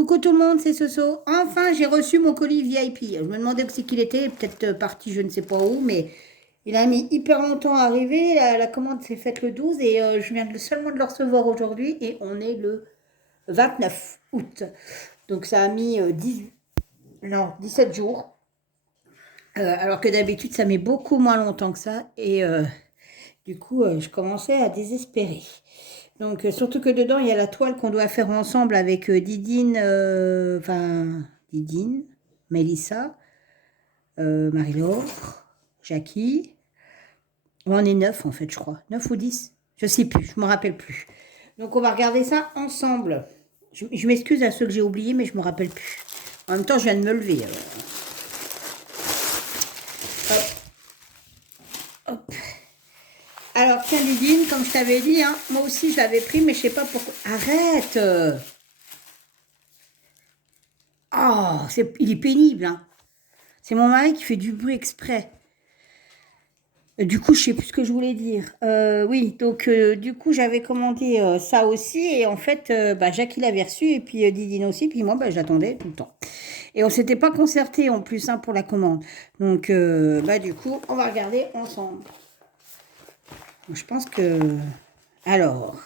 Coucou tout le monde, c'est Soso. Enfin, j'ai reçu mon colis VIP. Je me demandais où c'est qu'il était, peut-être parti je ne sais pas où, mais il a mis hyper longtemps à arriver. La commande s'est faite le 12 et je viens seulement de le recevoir aujourd'hui et on est le 29 août. Donc ça a mis 18, non, 17 jours. Alors que d'habitude, ça met beaucoup moins longtemps que ça et du coup, je commençais à désespérer. Donc, surtout que dedans, il y a la toile qu'on doit faire ensemble avec Didine, Didine, Mélissa, Marie-Laure, Jackie. On est 9 en fait, je crois. 9 ou 10. Je sais plus, je ne me rappelle plus. Donc, on va regarder ça ensemble. Je m'excuse à ceux que j'ai oubliés, mais je ne me rappelle plus. En même temps, je viens de me lever. Hop. Hop. Alors, tiens, Didine, comme je t'avais dit, hein, moi aussi, je l'avais pris, mais je ne sais pas pourquoi. Arrête! Oh, il est pénible, hein. C'est mon mari qui fait du bruit exprès. Du coup, je sais plus ce que je voulais dire. Oui, donc du coup, j'avais commandé ça aussi. Et en fait, Jackie l'avait reçu et puis Didine aussi. Puis moi, j'attendais tout le temps. Et on s'était pas concerté en plus hein, pour la commande. Donc, du coup, on va regarder ensemble. Donc, je pense que... Alors,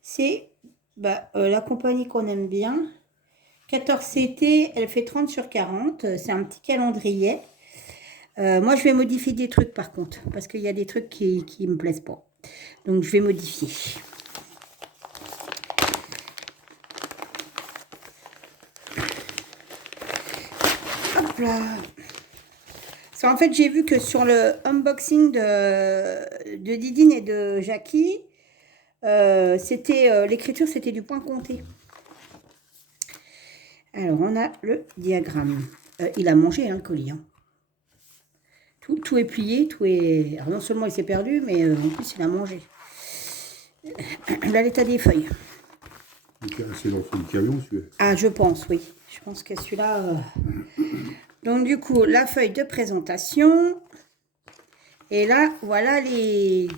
c'est la compagnie qu'on aime bien. 14CT, elle fait 30 sur 40. C'est un petit calendrier. Moi, je vais modifier des trucs par contre, parce qu'il y a des trucs qui ne me plaisent pas. Donc, je vais modifier. Hop là. En fait, j'ai vu que sur le unboxing de Didine et de Jackie, l'écriture, c'était du point compté. Alors, on a le diagramme. Il a mangé, hein, le colis. Hein. Tout est plié, tout est... Alors non seulement il s'est perdu, mais en plus il a mangé. Là, l'état des feuilles. C'est dans le camion, celui-là. Ah, je pense, oui. Je pense que celui-là... Donc, du coup, la feuille de présentation. Et là, voilà le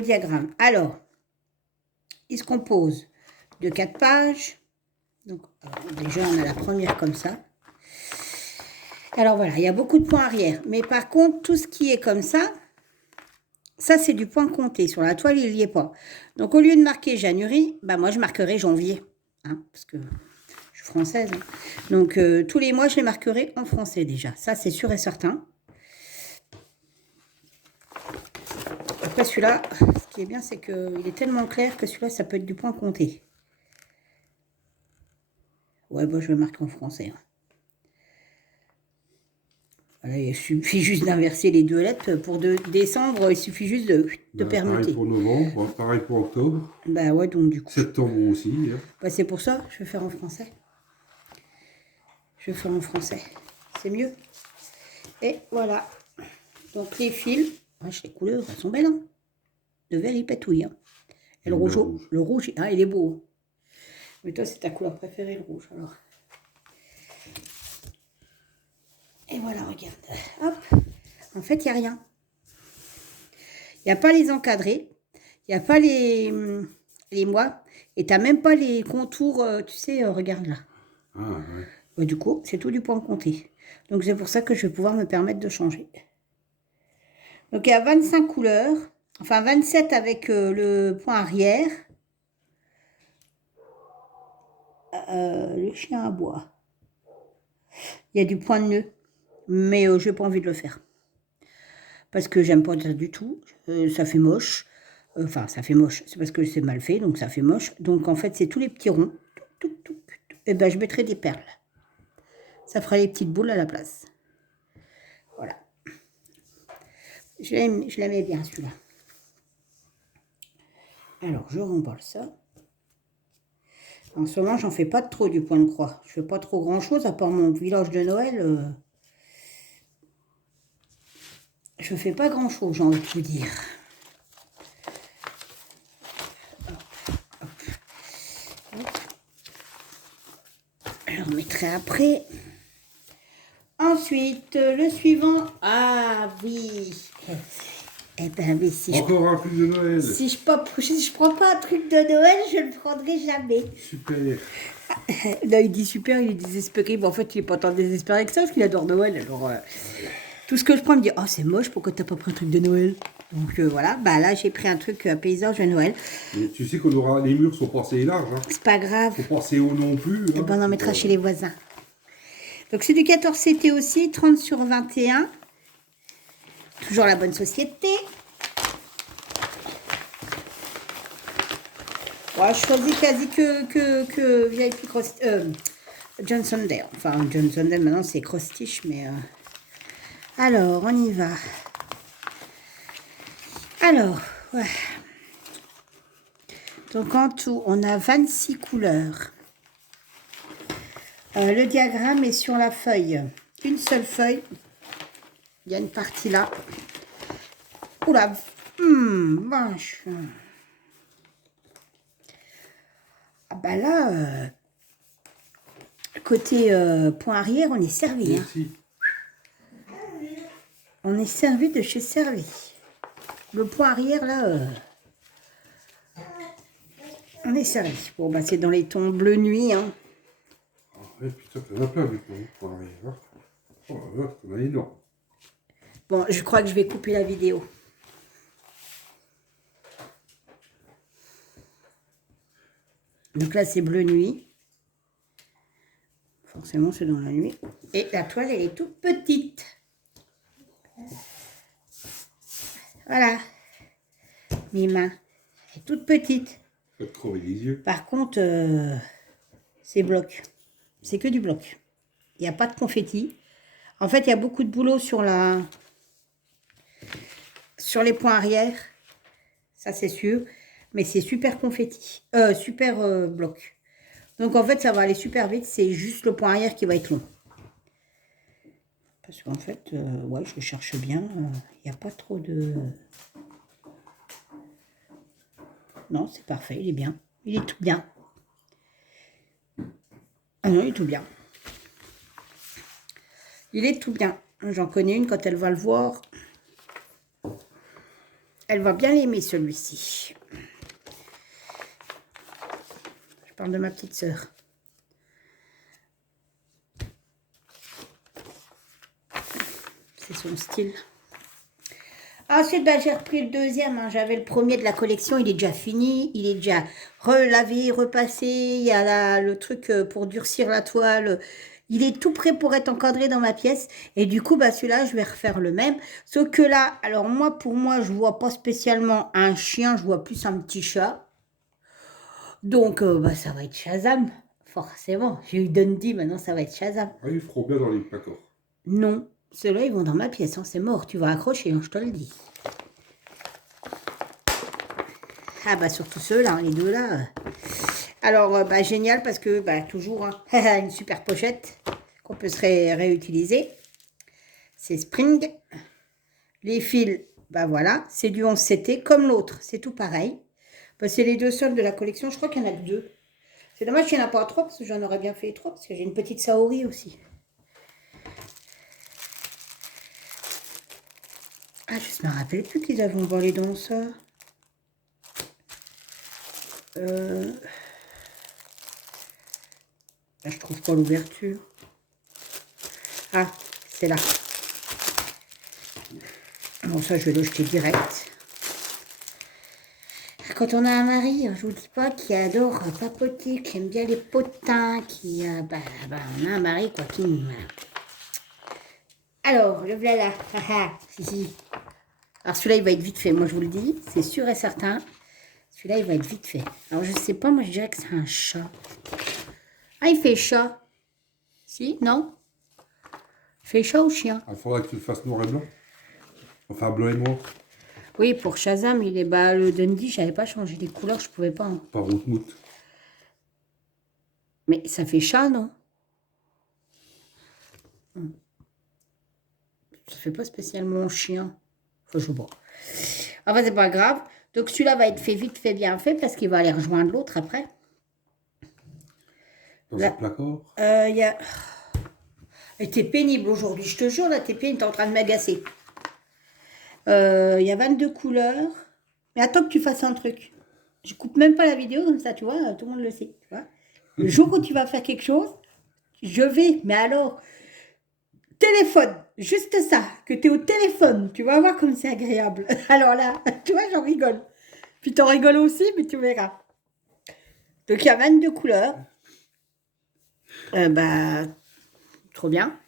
diagramme. Alors, il se compose de 4 pages. Donc, déjà, on a la première comme ça. Alors voilà, il y a beaucoup de points arrière. Mais par contre, tout ce qui est comme ça, c'est du point compté. Sur la toile, il n'y est pas. Donc, au lieu de marquer January, moi, je marquerai janvier. Hein, parce que je suis française. Hein. Donc, tous les mois, je les marquerai en français déjà. Ça, c'est sûr et certain. Après, celui-là, ce qui est bien, c'est qu'il est tellement clair que celui-là, ça peut être du point compté. Ouais, je vais marquer en français. Hein. Voilà, il suffit juste d'inverser les deux lettres. Pour décembre, il suffit juste de permuter. Pareil pour novembre, pareil pour octobre. Ouais, donc du coup. Septembre aussi. Hein. C'est pour ça, je vais faire en français. Je vais faire en français. C'est mieux. Et voilà. Donc les fils, les couleurs, elles sont belles. Hein. Le vert, il pétouille. Hein. Et le rouge, il est beau. Mais toi, c'est ta couleur préférée, le rouge, alors. Et voilà, regarde. Hop. En fait, il n'y a rien. Il n'y a pas les encadrés. Il n'y a pas les mois. Et tu n'as même pas les contours, tu sais, regarde là. Ah, ouais. Du coup, c'est tout du point compté. Donc, c'est pour ça que je vais pouvoir me permettre de changer. Donc, il y a 25 couleurs. Enfin, 27 avec le point arrière. Le chien à bois. Il y a du point de nœud. Mais je n'ai pas envie de le faire. Parce que j'aime pas ça du tout. Ça fait moche. Enfin, ça fait moche. C'est parce que c'est mal fait, donc ça fait moche. Donc, en fait, c'est tous les petits ronds. Et je mettrai des perles. Ça fera les petites boules à la place. Voilà. Je l'aimais bien, celui-là. Alors, je remballe ça. En ce moment, j'en fais pas trop du point de croix. Je fais pas trop grand-chose, à part mon village de Noël. Je fais pas grand-chose, j'ai envie de vous dire. Je remettrai après. Ensuite, le suivant. Ah oui. Eh ben, mais si Encore un truc de Noël. si je prends pas un truc de Noël, je le prendrai jamais. Super. Là, il dit super, il est désespéré. Mais en fait, il est pas tant désespéré que ça, parce qu'il adore Noël. Alors, tout ce que je prends, il me dit, oh, c'est moche, pourquoi t'as pas pris un truc de Noël? Donc, voilà. Bah, là, j'ai pris un truc paysage de Noël. Mais tu sais qu'on aura, les murs sont pas assez larges. Hein. C'est pas grave. Faut pas assez haut non plus. Eh Hein. ben, on en mettra chez les voisins. Donc, c'est du 14 CT aussi, 30 sur 21. Toujours la bonne société. Ouais, je choisis quasi que VIP Cross, Johnson Dale. Enfin, Johnson Dale, maintenant, c'est Cross Stitch, mais... Alors, on y va. Alors, ouais. Donc, en tout, on a 26 couleurs. Le diagramme est sur la feuille. Une seule feuille. Il y a une partie là. Oula, vache. Ah bah là, côté point arrière, on est servi. Hein. Merci. On est servi de chez Servi. Le point arrière, là, on est servi. Bon, bah c'est dans les tons bleu nuit. Hein. Ah, ouais, putain, t'en as plein du coup. Pour arrière. Hein. Oh là là, t'en as énorme. Bon, je crois que je vais couper la vidéo. Donc là, c'est bleu nuit. Forcément, c'est dans la nuit. Et la toile, elle est toute petite. Voilà. Mes mains. Elle est toute petite. Ça te crever les yeux. Par contre, c'est bloc. C'est que du bloc. Il n'y a pas de confetti. En fait, il y a beaucoup de boulot sur les points arrière. Ça, c'est sûr. Mais c'est super confetti. Super bloc. Donc, en fait, ça va aller super vite. C'est juste le point arrière qui va être long. Parce qu'en fait, ouais, je le cherche bien. Il n'y a pas trop de... Non, c'est parfait. Il est bien. Il est tout bien. Ah non, il est tout bien. Il est tout bien. J'en connais une, quand elle va le voir, elle va bien l'aimer, celui-ci. Je parle de ma petite sœur. C'est son style. Ensuite, bah, j'ai repris le deuxième. Hein. J'avais le premier de la collection. Il est déjà fini. Il est déjà relavé, repassé. Il y a le truc pour durcir la toile. Il est tout prêt pour être encadré dans ma pièce. Et du coup, bah, celui-là, je vais refaire le même. Sauf que là, alors moi, pour moi, je vois pas spécialement un chien. Je vois plus un petit chat. Donc, bah, ça va être Shazam. Forcément. J'ai eu Dundee, maintenant, ça va être Shazam. Ah, ils feront bien dans les placards. Non. Ceux-là, ils vont dans ma pièce. Hein. C'est mort. Tu vas accrocher, hein, je te le dis. Ah, bah, surtout ceux-là, hein, les deux-là. Alors, bah, génial parce que, bah, toujours, hein, une super pochette qu'on peut se réutiliser. C'est Spring. Les fils, bah, voilà. C'est du 11 CT comme l'autre. C'est tout pareil. Bah, c'est les deux seuls de la collection. Je crois qu'il y en a que deux. C'est dommage qu'il n'y en a pas trois parce que j'en aurais bien fait trois parce que j'ai une petite Saori aussi. Ah, je me rappelle plus qu'ils avaient volé dans ça. Là, je trouve pas l'ouverture. Ah, c'est là. Bon, ça, je vais le jeter direct. Quand on a un mari, je vous dis pas, qui adore papoter, qui aime bien les potins, qui... on a un mari, quoi, qui... Alors, le blala. Si. Alors, celui-là, il va être vite fait. Moi, je vous le dis, c'est sûr et certain. Celui-là, il va être vite fait. Alors, je sais pas, moi, je dirais que c'est un chat. Ah, il fait chat. Si, non? Il fait chat ou chien? Il faudra que tu le fasses noir et blanc. Enfin, bleu et noir. Oui, pour Shazam, il est... Bah, le Dundee, j'avais pas changé les couleurs, je pouvais pas. Hein. Pas route-moute. Mais ça fait chat, non? Ça fait pas spécialement chien. Enfin, je sais pas. Enfin, c'est pas grave. Donc, celui-là va être fait vite, fait bien fait, parce qu'il va aller rejoindre l'autre après. Dans un placard. Il y a... Elle était pénible aujourd'hui, je te jure, la TP est en train de m'agacer. Il y a 22 couleurs. Mais attends que tu fasses un truc. Je coupe même pas la vidéo comme ça, tu vois, tout le monde le sait. Tu vois. Le jour où tu vas faire quelque chose, je vais, mais alors, téléphone, juste ça, que tu es au téléphone, tu vas voir comme c'est agréable. Alors là, tu vois, j'en rigole. Puis t'en rigoles aussi, mais tu verras. Donc il y a 22 couleurs. Bah, trop bien.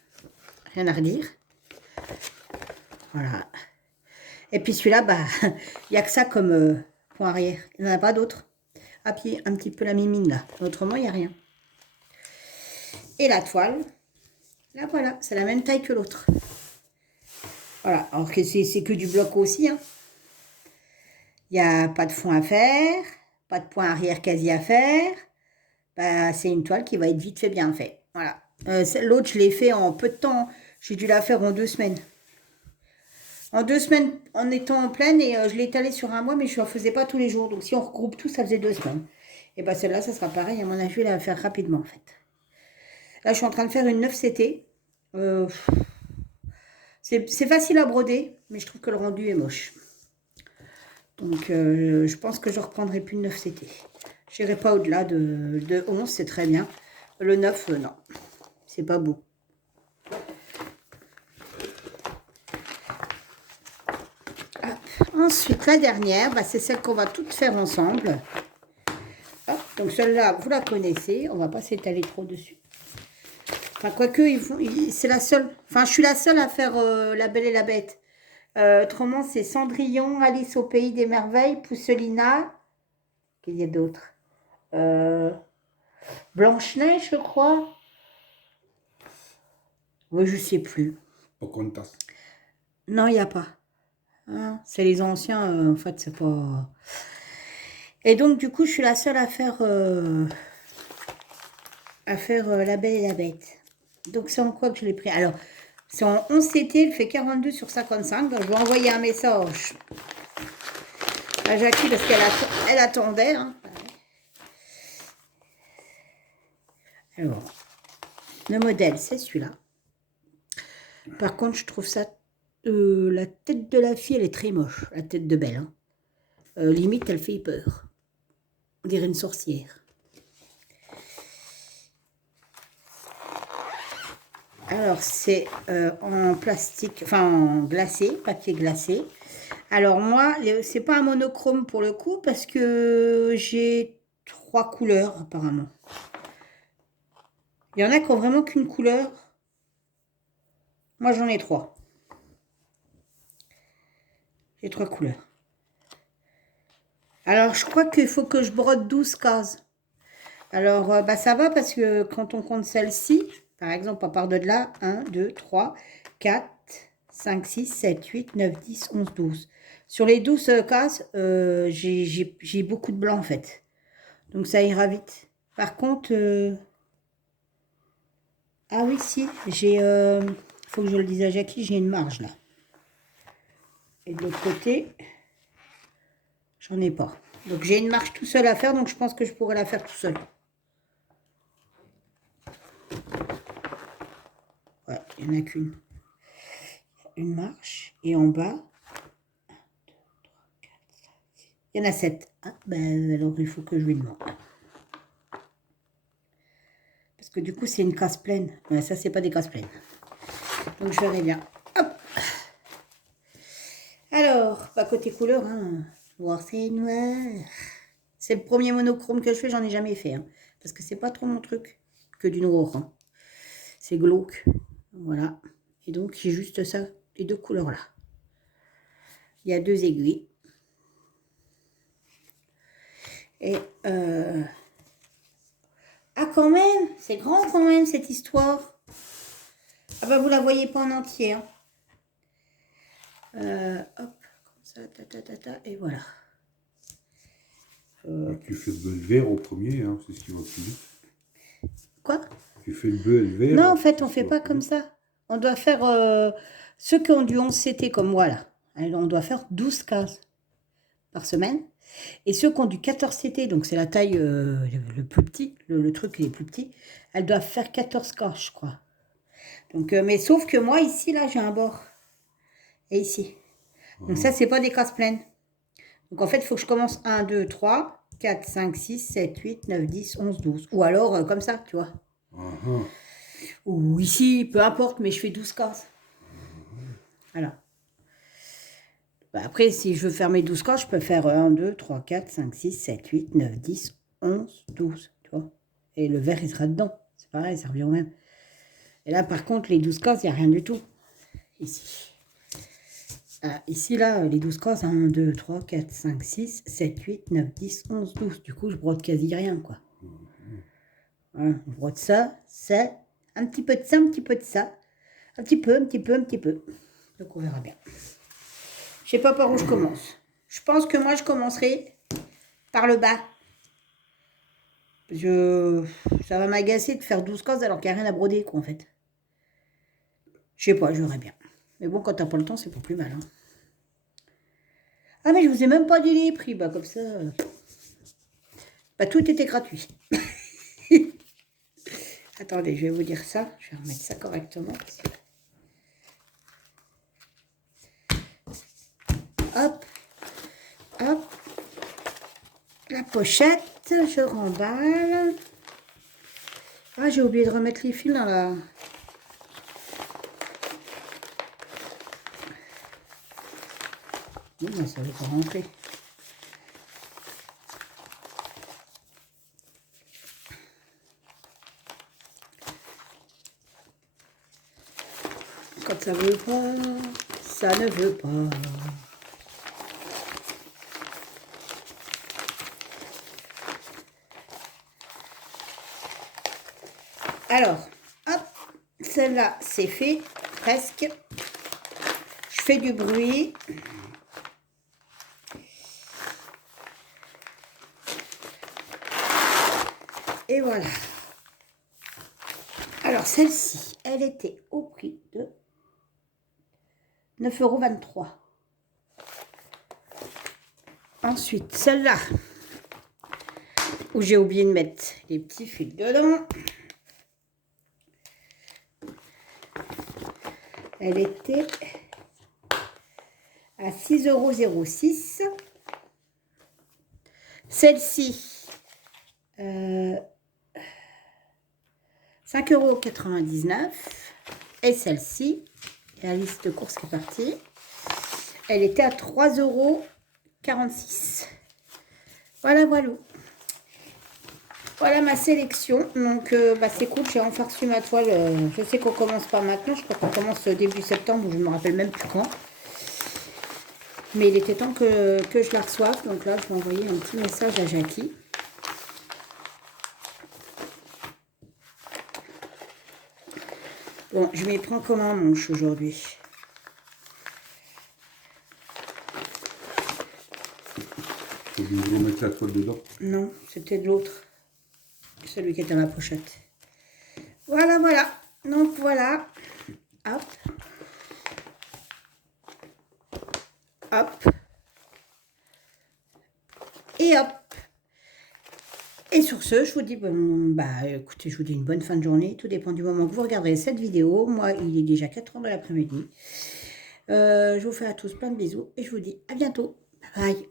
Rien à redire. Voilà. Et puis celui-là, bah, il n'y a que ça comme point arrière. Il n'y en a pas d'autres. Ah, puis un petit peu la mimine là. Autrement, il n'y a rien. Et la toile, là voilà, c'est la même taille que l'autre. Voilà, alors que c'est que du bloc aussi. Hein. Il n'y a pas de fond à faire, pas de point arrière quasi à faire. Bah, c'est une toile qui va être vite fait bien fait. Voilà. L'autre, je l'ai fait en peu de temps. J'ai dû la faire en 2 semaines. En 2 semaines, en étant en pleine, et je l'ai étalée sur un mois, mais je ne la faisais pas tous les jours. Donc si on regroupe tout, ça faisait 2 semaines. Et bah celle-là, ça sera pareil. À mon avis, je vais la faire rapidement en fait. Là, je suis en train de faire une 9CT. C'est facile à broder, mais je trouve que le rendu est moche. Donc, je pense que je ne reprendrai plus de 9CT. Je n'irai pas au-delà de 11, c'est très bien. Le 9, non. C'est pas beau. Hop. Ensuite, la dernière, bah, c'est celle qu'on va toutes faire ensemble. Hop. Donc, celle-là, vous la connaissez. On ne va pas s'étaler trop dessus. Enfin, quoique, c'est la seule. Enfin, je suis la seule à faire La Belle et la Bête. Autrement, c'est Cendrillon, Alice au Pays des Merveilles, Pousselina. Qu'il y a d'autres. Blanche-Neige, je crois. Oui, je sais plus. Pocahontas. Non, il n'y a pas. Hein, c'est les anciens, en fait, c'est pas... Et donc, du coup, je suis la seule à faire La Belle et la Bête. Donc, c'est en quoi que je l'ai pris? Alors, c'est en 11CT, il fait 42 sur 55. Donc, je vais envoyer un message à Jackie parce qu'elle attendait. Hein. Alors, le modèle, c'est celui-là. Par contre, je trouve ça... la tête de la fille, elle est très moche. La tête de Belle. Hein. Limite, elle fait peur. On dirait une sorcière. Alors, c'est en plastique, enfin en glacé, papier glacé. Alors moi, c'est pas un monochrome pour le coup parce que j'ai 3 couleurs apparemment. Il y en a qui ont vraiment qu'une couleur. Moi, j'en ai 3. J'ai 3 couleurs. Alors, je crois qu'il faut que je brode 12 cases. Alors, bah, ça va parce que quand on compte celle-ci, par exemple, à part de là, 1, 2, 3, 4, 5, 6, 7, 8, 9, 10, 11, 12. Sur les 12 cases, j'ai beaucoup de blanc en fait. Donc ça ira vite. Par contre, ah oui, si, j'ai, faut que je le dise à Jackie, j'ai une marge là. Et de l'autre côté, j'en ai pas. Donc j'ai une marge tout seul à faire, donc je pense que je pourrais la faire tout seul. Ouais, il n'y en a qu'une. Une marche, et en bas, 1, 2, 3, 4, 5, 6. Il y en a 7. Ah, ben alors il faut que je lui demande. Parce que du coup, c'est une case pleine. Ouais, ça, c'est pas des cases pleines. Donc, je verrai bien. Hop. Alors, bah, côté couleur, hein, noir, c'est noir. C'est le premier monochrome que je fais, j'en ai jamais fait. Hein, parce que c'est pas trop mon truc que du noir. Hein. C'est glauque. Voilà. Et donc, j'ai juste ça, les 2 couleurs-là. Il y a 2 aiguilles. Et, ah, quand même, c'est grand quand même, cette histoire. Ah bah, vous la voyez pas en entier. Hein. Hop, comme ça, et voilà. Tu fais le bleu et le vert au premier, hein, c'est ce qui va plus vite. Quoi? Tu fais le bleu et le vert. Non, en fait, on fait pas comme ça. On doit faire... ceux qui ont du 11CT comme moi, là, on doit faire 12 cases par semaine. Et ceux qui ont du 14CT, donc c'est la taille le plus petit, le truc qui est plus petit, elles doivent faire 14 cases, je crois. Donc, mais sauf que moi, ici, là, j'ai un bord. Et ici. Donc ça, c'est pas des cases pleines. Donc en fait, il faut que je commence 1, 2, 3, 4, 5, 6, 7, 8, 9, 10, 11, 12. Ou alors comme ça, tu vois. Ou ici, peu importe, mais je fais 12 cases. Voilà. Bah, après, si je veux faire mes 12 cases, je peux faire 1, 2, 3, 4, 5, 6, 7, 8, 9, 10, 11, 12. Tu vois. Et le verre, il sera dedans. C'est pareil, ça revient au même. Et là, par contre, les 12 cases, il n'y a rien du tout. Ici. Ici, là, les 12 cases, 1, 2, 3, 4, 5, 6, 7, 8, 9, 10, 11, 12. Du coup, je brode quasi rien, quoi. Voilà, je brode ça, un petit peu de ça, un petit peu de ça. Un petit peu, un petit peu, un petit peu. Donc, on verra bien. Je sais pas par où je commence. Je pense que moi, je commencerai par le bas. Ça va m'agacer de faire 12 cases alors qu'il n'y a rien à broder, quoi, en fait. Je sais pas, je verrai bien. Mais bon, quand t'as pas le temps, c'est pas plus mal. Hein. Ah, mais je vous ai même pas dit les prix. Bah, comme ça... Bah, tout était gratuit. Attendez, je vais vous dire ça. Je vais remettre ça correctement. Hop. Hop. La pochette. Je remballe. Ah, j'ai oublié de remettre les fils dans la... Non, ça ne veut pas rentrer. Quand ça veut pas, ça ne veut pas. Alors, hop, celle-là, c'est fait, presque. Je fais du bruit. Et voilà. Alors, celle-ci, elle était au prix de 9,23 €. Ensuite, celle-là, où j'ai oublié de mettre les petits fils dedans. Elle était à 6,06 €. Celle-ci, 5,99 €. Et celle-ci, la liste de courses qui est partie, elle était à 3,46 €. Voilà, voilà. Voilà ma sélection. Donc, bah, c'est cool, j'ai enfin reçu ma toile. Je sais qu'on commence pas maintenant, je crois qu'on commence début septembre, je ne me rappelle même plus quand. Mais il était temps que je la reçoive. Donc là, je vais envoyer un petit message à Jackie. Bon, je m'y prends comme un manche aujourd'hui. Faut que vous remettre la toile dedans. Non, c'était de l'autre. Celui qui est dans la pochette. Voilà, voilà. Donc voilà. Hop. Hop. Et hop. Et sur ce, je vous dis, bon, bah, écoutez, je vous dis une bonne fin de journée. Tout dépend du moment que vous regarderez cette vidéo. Moi, il est déjà 4 h de l'après-midi. Je vous fais à tous plein de bisous et je vous dis à bientôt. Bye bye.